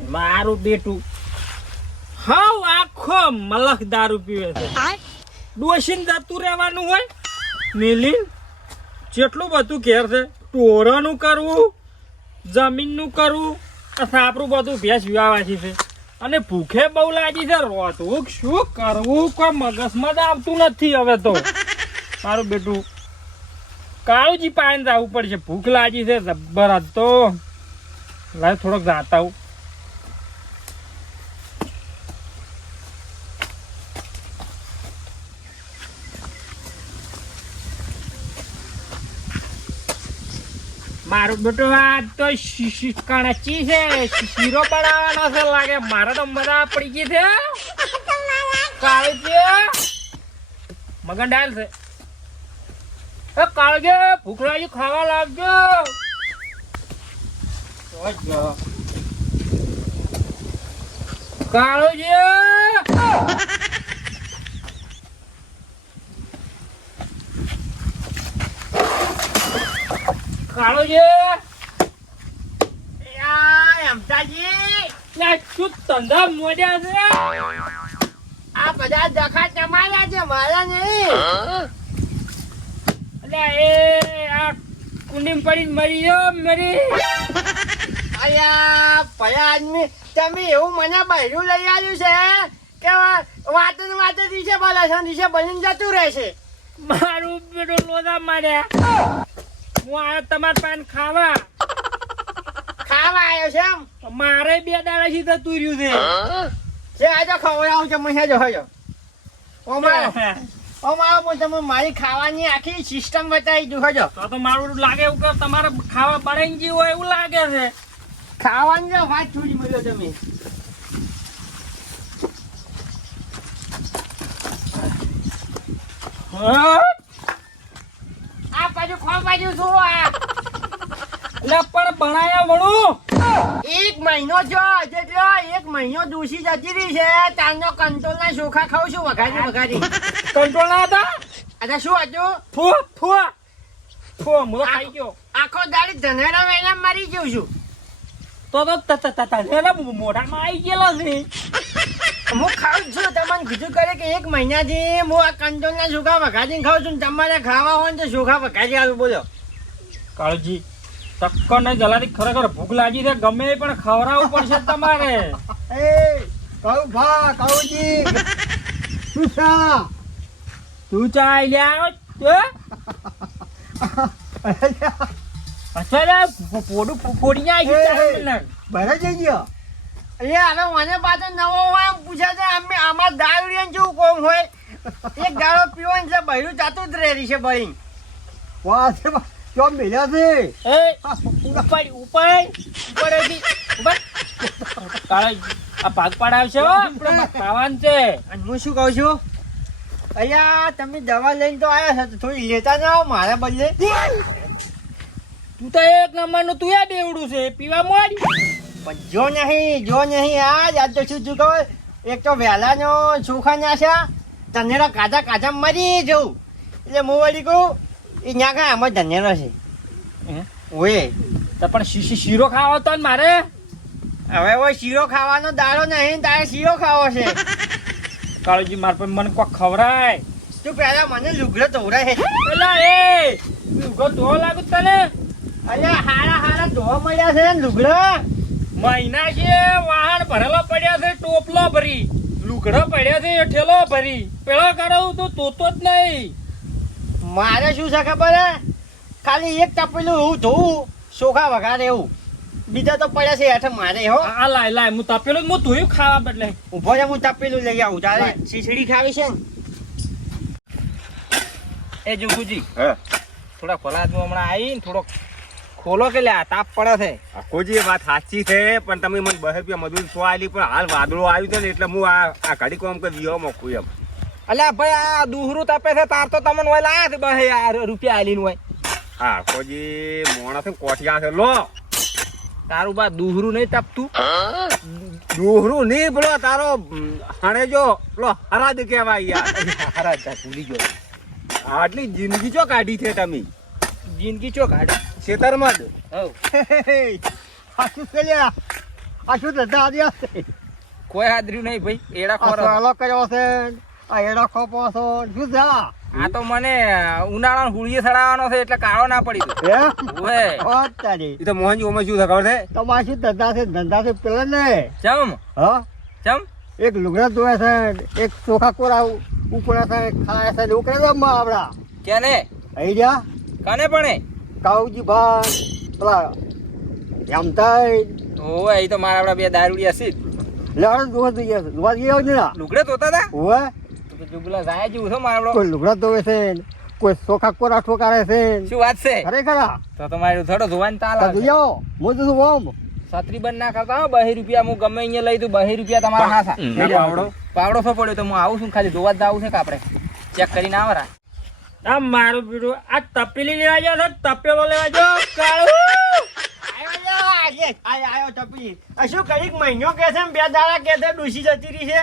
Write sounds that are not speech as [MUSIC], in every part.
મારું બેટું. હાવ આખો મલખ દારૂ પીવે છે. ડોસીને જતું રહેવાનું હોય? મિલિન જેટલું બધું ઘેર છે ટોરાનું કરવું જમીનનું કરવું અથવા આપણું બધું ભેંસ વિવાવાથી છે. અને ભૂખે બહુ લાગી છે રોતું શું કરવું? કોઈ મગજમાં જ આવતું નથી હવે તો. મારું બેટું કાળુજી પાણી જવું પડશે. ભૂખ લાગી છે જબ્બર તો. લાય થોડોક જાતા હું મારું બેટો આ તો કણચી છે. શીરો બનાવવાનો છે લાગે. મારે તો મજા પડી ગઈ છે. કાળજી મગન ડાલ છે. એ કાળજે ભૂખ લાગી ખાવા લાગજો કાળજી કાળોજી છે? શું ધંધા મોડ્યા છે? આ બધા દખા તમારા છે મારા નહીં. એટલે એ આ કુંડી પડી મરી ગયો મરી. અયા ભયા આદમી તમે એવું મને બહેરું લઈ આવ્યું છે કે વાત ને વાત દિવસે બોલે છે દિવસે બનીને જતું રહેશે. મારું બેટો લોધા માર્યા. હું આવ્યો તમાર પાન ખાવા. ખાવા આવ્યો છે એમ? મારે બે દાડાથી તો તુર્યું છે. છે આજે ખવડાવું છે મહે જો હજો. ઓમારો ઓમારો હું. તમે મારી ખાવાની આખી સિસ્ટમ બતાવી દઉં હજો. તો તો મારું લાગે એવું કે તમારે ખાવા બનાવીને જેવું હોય એવું લાગે છે. ખાવાની વાત છૂટી મળ્યો તમે. હા? બાજુ ખો બાજુ શું આ. લે પણ બનાયા વળું એક મહિનો જો જેટલો એક મહિનો દૂષી જતી રહી છે. તારનો કંટ્રોલ ના ચોખા ખાઉં છું વઘારી વઘારી. કંટ્રોલ ના હતા? અરે શું હતું? ફો ફો. ફો તો ખાઈ ગયો. આખો દાડી ધનેરા વેલા મરી ગયો છું. તો તો ત- ત- ત- મોઢામાં આવી ગયેલો છે. હું ખાઉં છું તમને કીધું કરે કે એક મહિનાથી હું આ કંટ્રોલ સુખા ચોખા ખાઉં છું તમારે ખાવા હોય તો સુખા વઘાજી આવું બોલો. કાળજી ચક્કર ને જલાથી ખરેખર ભૂખ લાગી છે ગમે પણ ખવડાવવું પડશે તમારે. [LAUGHS] એ કહું ભા કહુંજી તું છે તું ચાઈ લે અચ્છા ફો- ફોડી આવી એ, ગયું. એ. હવે મને પાછો નવો હોય એમ પૂછે છે અમે આમાં દારૂડિયા જેવું કોમ હોય એક ગાળો પીવો ને એટલે બહેરું જાતું જ રહે છે ભાઈ વાહ છે બા. મેલ્યા છે એ, ઉપર ઉપર ઉપર ઉપાડ. કાળજી, આ ભાગ પાડાવશે ખાવાનું છે અને હું શું કહું છું અહીંયા તમે દવા લઈને તો આવ્યા છો થોડી લેતા જાઓ મારા બદલે તું તો એક નંબરનું તું એ બેવડું છે પીવા મોડ પણ જો નહીં જો નહીં આજ આજ તો શું કહો એક તો વહેલાનો ચોખા નાખ્યા ધનેરા કાચા કાચા મરી જવું. એટલે હું વળી કહું એ ત્યાં કાંઈ આમાં ધનેરો છે? ઓએ તો પણ શીરો ખાવો તો ને મારે? હવે ઓય શીરો ખાવાનો દાડો નહીં તારે શીરો ખાવો છે. કાળુજી માર પર મને કોઈ ખવરાય તું પહેલા મને લુગડો ધોવરાય પેલા એ લુગડો ધોવા લાગુ તને? અરે હારા હારા ધોવા મળ્યા છે ને લુગડા? મહિના છે વાહન ભરેલો પડ્યા છે ટોપલો ભરી લુગડો પડ્યા છે ઠેલો ભરી. પેલો કરાવું તો તોતો જ નહીં. મારે શું છે ખબર હે? ખાલી એક તપેલું હું ધોવું ચોખા વઘારે એવું બીજા તો પડ્યા છે હેઠે મારે હો. આ લાય લાય હું તપેલું હું ધોયું ખાવા બદલે. ઊભો છે હું તપેલું લઈ આવું તારે ખીચડી ખાવી છે એ જુગુજી હા. થોડા ખોલા હમણાં આવી થોડોક ખોલો કે લ્યા તાપ પડે છે. આખોજી એ વાત સાચી છે પણ તમે મને બહે રૂપિયા મજૂર સો આલી પણ હાલ વાદળો આવ્યું છે ને એટલે હું આ આ ઘડી કોમ કે દીયો મોકું એમ. અલ્યા ભાઈ આ દુહરું તપે છે તાર તો તમને હોય લાયા છે બહે રૂપિયા આલીન હોય. હા આખોજી મોણસ કોઠિયા છે લો. તારું બા દુહરું નહીં તપતું. દુહરું નહીં બોલો તારો હણે જો પેલો હરાદ કહેવાય યાર. હારા તા ભૂલી ગયો. આટલી જિંદગી ચો કાઢી છે તમે? જિંદગી ચો કાઢી? ખેતરમાં જ. હવ હાચું છે લ્યા. આ શું ધંધા આદિ હશે. કોઈ હાદર્યું નહીં ભાઈ. એડા ખોરો. સોયલો કર્યો છે આ એડા ખોપો છો શું છે આ? તો મને ઉનાળા હુળીએ સડાવવાનો છે એટલે કાળો ના પડી હે? ઓવે ઓ તારી એ તો મોહનજી ઓમે શું ખબર છે? તો શું ધંધા છે? ધંધા છે પેલા ને. ચમ? હ? ચમ? એક લુગડા ધોવે છે એક ચોખા કોરા ઉપર છે ખાય છે કરે છે આપડા. કેને અહીં જા. કને પણ કાઉજી ભાઈ પેલા જમતાઈ ઓવે એ તો મારા આપડા બે દારૂડિયા છે. જ. લડ દોહ દઈએ દોવા દઈએ ને ના? લુગડે ધોતા હતા? જુગલા જાય જેવું છે મારા. કોઈ લુગડા ધોવે છે કોઈ ચોખા કોરા ઠોકારે છે શું વાત છે? ખરેખર આ? તો તમારે થોડો ધોવાની તાલ તો આવે જોઈ હું તો ઓમ છત્રી બંધ ના કરતા હો બહી રૂપિયા હું ગમે અહીંયા લઈ દઉં બહી રૂપિયા તમારા થાય પાવડો પાવડો શો પડ્યો તો હું આવું છું ખાલી ધોવા જ આવું છે કે આપણે? ચેક કરીને આવરા આ મારું પીડું આ તપેલી લેવા જાવ છો તપેલો લેવા જાવ કાળું આયો ટપી આ ઘડીક મહિનો કે છે ને બે દાડા કે છે ડૂસી જતી રહી છે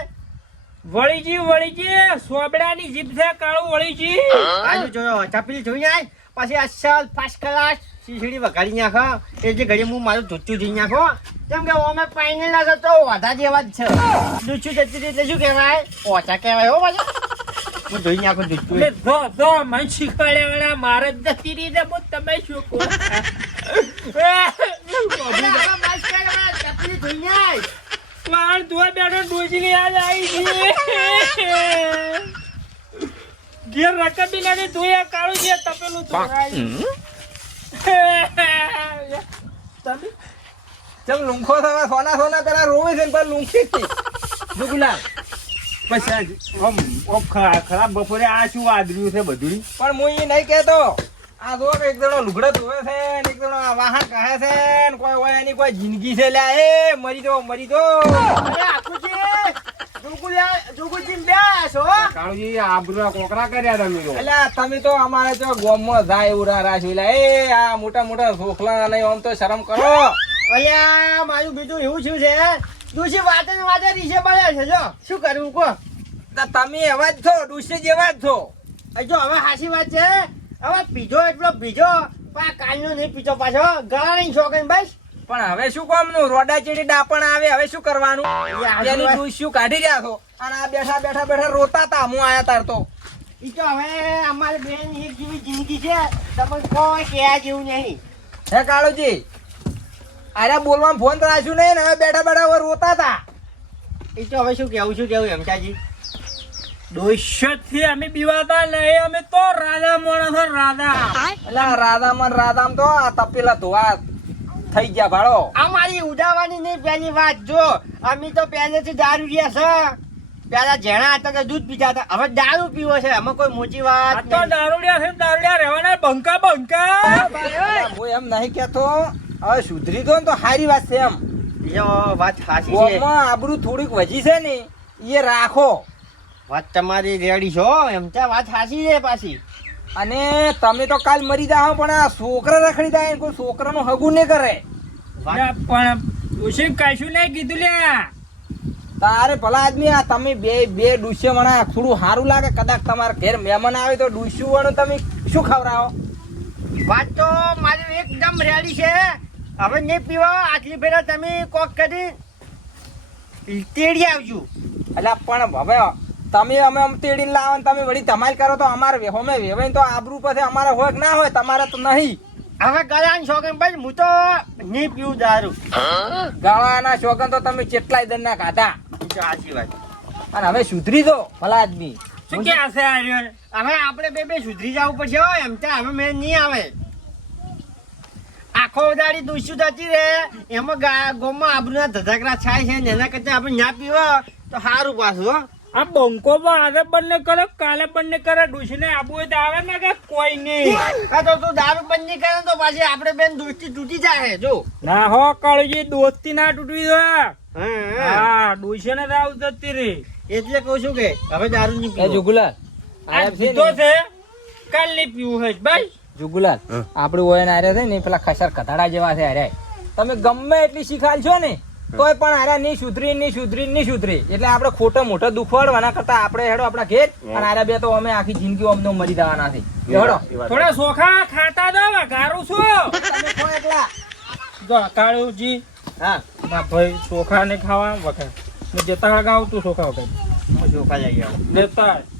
વળીજી વળીજી સોબડાની જીભ છે કાળું વળીજી આજુ જોયો ટપી જોઈ આય પછી અસલ ફાસ્ટ ક્લાસ સીસડી વગાડી નાખો એ જે ઘડી હું મારું ધોતું જોઈ નાખો કેમ કે અમે પાઈને ના તો વાધા જેવા જ છે ડૂસી જતી રહી એટલે શું કહેવાય ઓછા કહેવાય હો પાછા હું ધોઈ નાખું મને શીખવાડ્યા વેળા મારે જ નથી રીતે હું તમે શું કહો? [LAUGHS] બેઠો ડોસીની યાદ આવી છે ઘેર નથી ધોયા કાળું છે તપેલું તમે? ચમ લુંખો થવા સોના સોના પેલા રોવે છે પણ લુંખી જ જુગલા ખરાબ બપોરે આ શું આદર્યું છે બધું પણ હું એ નહીં કહેતો. આ જો એક જણો લુગડો ધોવે છે ને એક જણો વાહન કહે છે ને કોઈ હોય એની કોઈ જિંદગી છે લ્યા. એ મરી દો મરી દો અરે આખુજી જોગુલા જોગુજી બેસ હો. કાળુજી આબરૂના કોકરા કર્યા તમે તો એટલે તમે તો અમારે તો ગોમમાં જાય રા રાખ્યું એ આ મોટા મોટા સોખલા નહીં આમ તો શરમ કરો. અલ્યા મારું બીજું એવું શું છે દુસરી વાતે વાતે રીશે બળે છે જો. શું કરવું કો? તો તમે એવા જ છો ડુસી જેવા જ છો. જો હવે હાસી વાત છે. હવે પીજો એટલો પીજો. પા કાલનો નહીં પીજો પાછો. ગળા નહીં શોખન બસ. પણ હવે શું કામનું? રોડા ચીડી ડાપણ આવે હવે શું કરવાનું? એની ડુસ્યું કાઢી રહ્યા છો? અને આ બેઠા બેઠા બેઠા રોતા હતા હું આયા તાર તો. ઈ તો હવે અમારી બેન એક જેવી જિંદગી છે. તમે કોઈ કહેવા જેવું નહીં. હે કાળુજી? અરે બોલવા ફોન રાખ્યું નહીં ને હવે બેઠા બેઠા હવે રોતા હતા એ તો હવે શું કેવું શું કેવું એમચાજી દોષ્યથી અમે બીવાતા નહીં અમે તો રાધા માણસો રાધા એટલે રાધામાં ને તો આ તપેલા ધોવા થઈ ગયા ભાડો આ મારી ઉડાવવાની નહીં પેલી વાત જો અમે તો પહેલેથી દારૂ રહ્યા છે. પેલા જેણા હતા તો દૂધ પીતા હતા હવે દારૂ પીવો છે એમાં કોઈ મોટી વાત તો દારૂડિયા છે દારૂડિયા રહેવાના બંકા બંકા હું એમ નહીં કેતો હવે સુધરી દો ને તો સારી વાત છે એમ. વાત સાચી છે. આબરૂ થોડીક વધી છે ને એ રાખો. વાત તમારી રેડી છો એમ ત્યાં વાત સાચી છે પાછી. અને તમે તો કાલ મરી જાઓ પણ આ છોકરા રખડી જાય કોઈ છોકરાનું હગું નહીં કરે. પણ ડોશી કશું નહીં કીધું લ્યા તારે ભલા આદમી આ તમે બે બે ડુસ્ય વણા થોડું સારું લાગે કદાચ તમારા ઘેર મહેમાન આવે તો ડુસ્યું વણું તમે શું ખવડાવો? વાત તો મારી એકદમ રેડી છે. હવે નહીં પીવા આટલી ફેરા તમે કોક કરી તેડી આવજો. એટલે પણ હવે તમે અમે આમ તેડીને લાવો ને તમે વળી ધમાલ કરો તો અમારે હોમે વેવાય તો આબરૂ પાસે અમારે હોય કે ના હોય તમારે તો નહીં. હવે ગળાના શોખન ભાઈ હું તો નહીં પીવું દારૂ. ગળાના શોખીન તો તમે કેટલાય દરના ખાધા. એ સાચી વાત. અને હવે સુધરી દો ભલા આદમી. શું કે આર્યો હવે આપણે બે બે સુધરી જવું પડશે હો એમ તો હવે મેં નહીં આવે. આખો દાડી દુષ્યું થતી રહે. એમાં ગા- ગોમાં આબરૂના ધધાકરા થાય છે એના કરતા આપણે ના પીવા તો સારું પાછું આ બંકો પણ આજે બંને કરે કાલે બંને કરે ડોશીને આબુ હોય તો આવે ને કે કોઈ નહીં આ તો તું દારૂ બંધ નહીં કરે તો પાછી આપણે બેન દોસ્તી તૂટી જાય જો. ના હો કાળજી દોસ્તી ના તૂટવી દો હા, હા. હા ડોશીને તો આવું જતી રહી. એટલે કહું છું કે હવે દારૂ નહીં પીવું. જુગુલાલ આ આયા છે ને, કાલ નહીં પીવું હોય બસ જુગુલાલ આપણે આપડે આર્યા છે ને પેલા ખસર કથાડા જેવા છે હારે. તમે ગમે એટલી શીખાલ છો ને તોય પણ આર્યા નહીં સુધરી નહીં સુધરી નહીં સુધરી. એટલે આપણે ખોટો મોટો દુખવાડવાના કરતા આપણે હેડો આપણા ઘેર અને આર્યા બે તો અમે આખી જિંદગી અમને મરી જવાના છે. હેડો. થોડા સોખા ખાતા દો ગારું છું. એકલા? જો કાળુજી હા. મા ભાઈ ચોખા ને ખાવા વખત. જતા ગાવ તું સોખા વખત. હું જઈ આવું આય.